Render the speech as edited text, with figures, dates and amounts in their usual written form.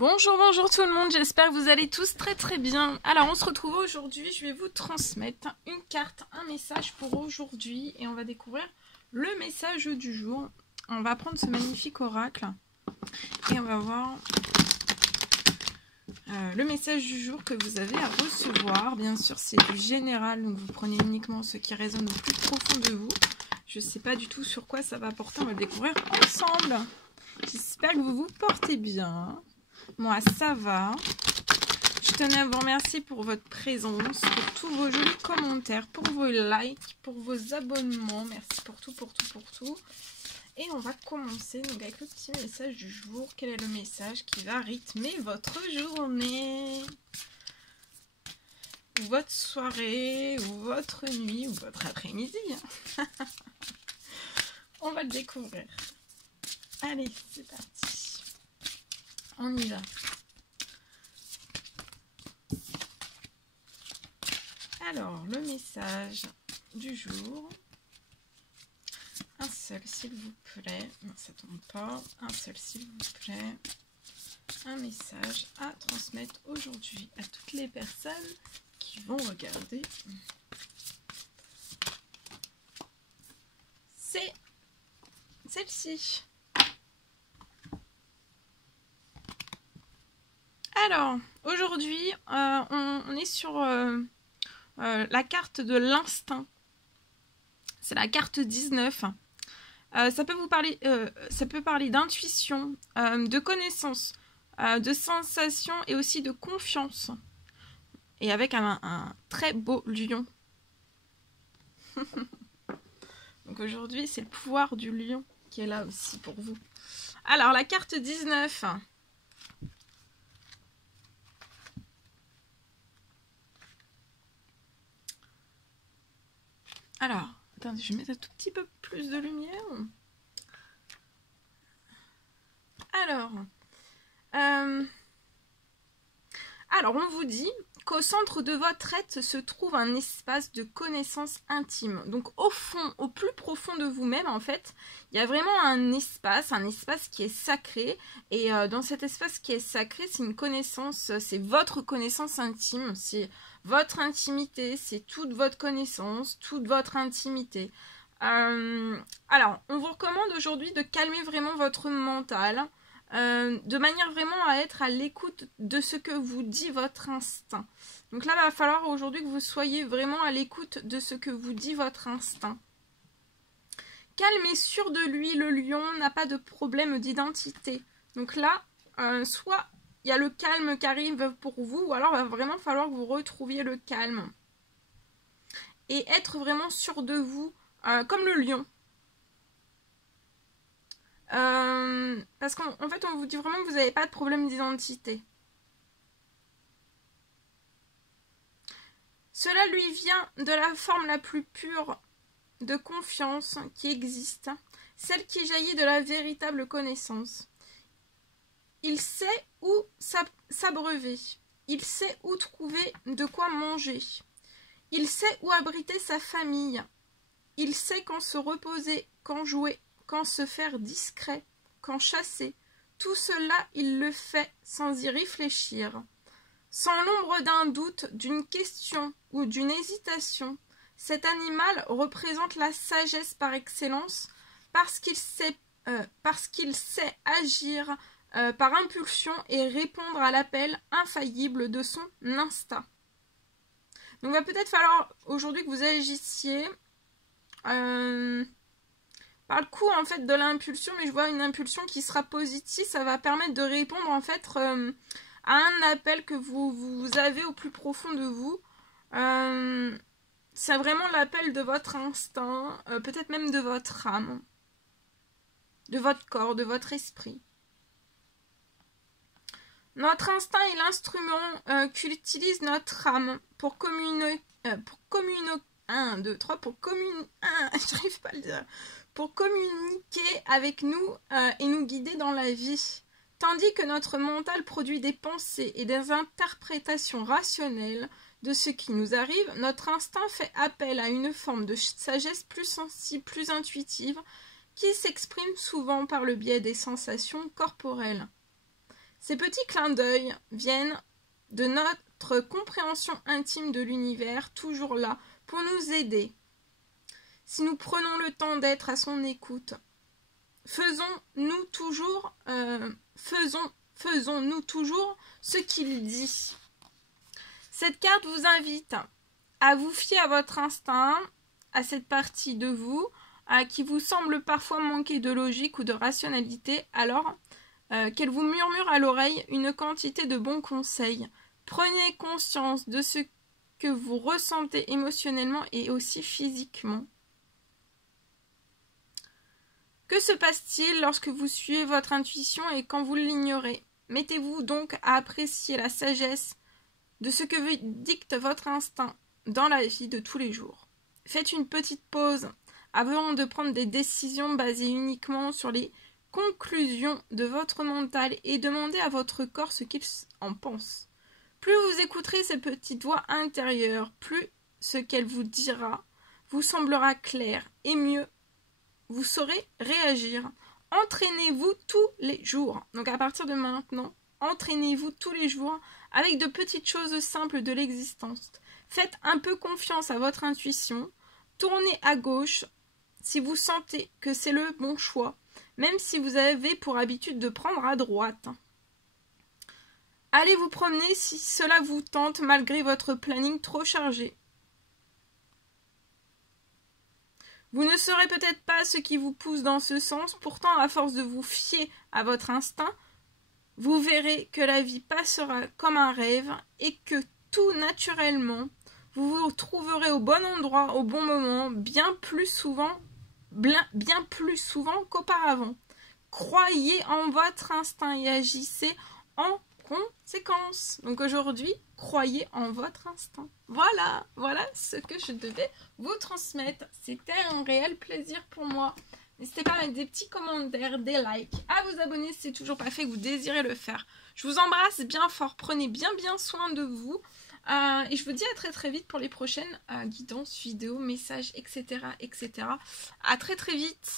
Bonjour, bonjour tout le monde, j'espère que vous allez tous très bien. Alors on se retrouve aujourd'hui, je vais vous transmettre une carte, un message pour aujourd'hui et on va découvrir le message du jour. On va prendre ce magnifique oracle et on va voir le message du jour que vous avez à recevoir. Bien sûr c'est du général, donc vous prenez uniquement ce qui résonne au plus profond de vous. Je ne sais pas du tout sur quoi ça va porter, on va le découvrir ensemble. J'espère que vous vous portez bien. Moi, ça va. Je tenais à vous remercier pour votre présence, pour tous vos jolis commentaires, pour vos likes, pour vos abonnements. Merci pour tout. Et on va commencer donc avec le petit message du jour. Quel est le message qui va rythmer votre journée, ou votre soirée, ou votre nuit, ou votre après-midi. On va le découvrir. Allez, c'est parti. On y va. Alors, le message du jour. Un seul, s'il vous plaît. Non, ça tombe pas. Un seul, s'il vous plaît. Un message à transmettre aujourd'hui à toutes les personnes qui vont regarder. C'est celle-ci. Alors, aujourd'hui, on est sur la carte de l'instinct. C'est la carte 19. Ça peut vous parler, ça peut parler d'intuition, de connaissance, de sensation et aussi de confiance. Et avec un très beau lion. Donc aujourd'hui, c'est le pouvoir du lion qui est là aussi pour vous. Alors, la carte 19. Alors, attendez, je vais mettre un tout petit peu plus de lumière. Alors, on vous dit qu'au centre de votre être se trouve un espace de connaissance intime. Donc, au fond, au plus profond de vous-même, en fait, il y a vraiment un espace qui est sacré. Et dans cet espace qui est sacré, c'est une connaissance, c'est votre connaissance intime, c'est votre intimité, c'est toute votre connaissance, toute votre intimité. Alors, on vous recommande aujourd'hui de calmer vraiment votre mental, de manière vraiment à être à l'écoute de ce que vous dit votre instinct. Donc là, il va falloir aujourd'hui que vous soyez vraiment à l'écoute de ce que vous dit votre instinct. Calme et sûr de lui, le lion n'a pas de problème d'identité. Donc là, soit il y a le calme qui arrive pour vous, ou alors il va vraiment falloir que vous retrouviez le calme. Et être vraiment sûr de vous, comme le lion. Parce qu'en fait, on vous dit vraiment que vous n'avez pas de problème d'identité. Cela lui vient de la forme la plus pure de confiance qui existe, celle qui jaillit de la véritable connaissance. Il sait où s'abreuver, il sait où trouver de quoi manger, il sait où abriter sa famille, il sait quand se reposer, quand jouer, quand se faire discret, quand chasser. Tout cela, il le fait sans y réfléchir. Sans l'ombre d'un doute, d'une question ou d'une hésitation, cet animal représente la sagesse par excellence parce qu'il sait agir par impulsion et répondre à l'appel infaillible de son instinct. Donc il va peut-être falloir aujourd'hui que vous agissiez par le coup en fait de l'impulsion, mais je vois une impulsion qui sera positive, ça va permettre de répondre en fait à un appel que vous avez au plus profond de vous. C'est vraiment l'appel de votre instinct, peut-être même de votre âme, de votre corps, de votre esprit. Notre instinct est l'instrument qu'utilise notre âme pour communiquer avec nous et nous guider dans la vie. Tandis que notre mental produit des pensées et des interprétations rationnelles de ce qui nous arrive, notre instinct fait appel à une forme de sagesse plus sensible, plus intuitive, qui s'exprime souvent par le biais des sensations corporelles. Ces petits clins d'œil viennent de notre compréhension intime de l'univers, toujours là pour nous aider. Si nous prenons le temps d'être à son écoute, faisons-nous toujours ce qu'il dit. Cette carte vous invite à vous fier à votre instinct, à cette partie de vous qui vous semble parfois manquer de logique ou de rationalité, alors qu'elle vous murmure à l'oreille une quantité de bons conseils. Prenez conscience de ce que vous ressentez émotionnellement et aussi physiquement. Que se passe-t-il lorsque vous suivez votre intuition et quand vous l'ignorez? Mettez-vous donc à apprécier la sagesse de ce que dicte votre instinct dans la vie de tous les jours. Faites une petite pause avant de prendre des décisions basées uniquement sur les conclusions de votre mental et demandez à votre corps ce qu'il en pense. Plus vous écouterez ces petites voix intérieures, plus ce qu'elle vous dira vous semblera clair et mieux vous saurez réagir. Entraînez-vous tous les jours. Donc à partir de maintenant, entraînez-vous tous les jours avec de petites choses simples de l'existence. Faites un peu confiance à votre intuition. Tournez à gauche si vous sentez que c'est le bon choix, même si vous avez pour habitude de prendre à droite. Allez vous promener si cela vous tente malgré votre planning trop chargé. Vous ne saurez peut-être pas ce qui vous pousse dans ce sens, pourtant à force de vous fier à votre instinct, vous verrez que la vie passera comme un rêve et que tout naturellement, vous vous trouverez au bon endroit, au bon moment, bien plus souvent qu'auparavant. Croyez en votre instinct et agissez en conséquence. Donc aujourd'hui, croyez en votre instinct. Voilà ce que je devais vous transmettre. C'était un réel plaisir pour moi. N'hésitez pas à mettre des petits commentaires, des likes, à vous abonner si c'est toujours pas fait, que vous désirez le faire. Je vous embrasse bien fort, prenez bien soin de vous. Et je vous dis à très vite pour les prochaines guidances, vidéos, messages, etc. À très vite.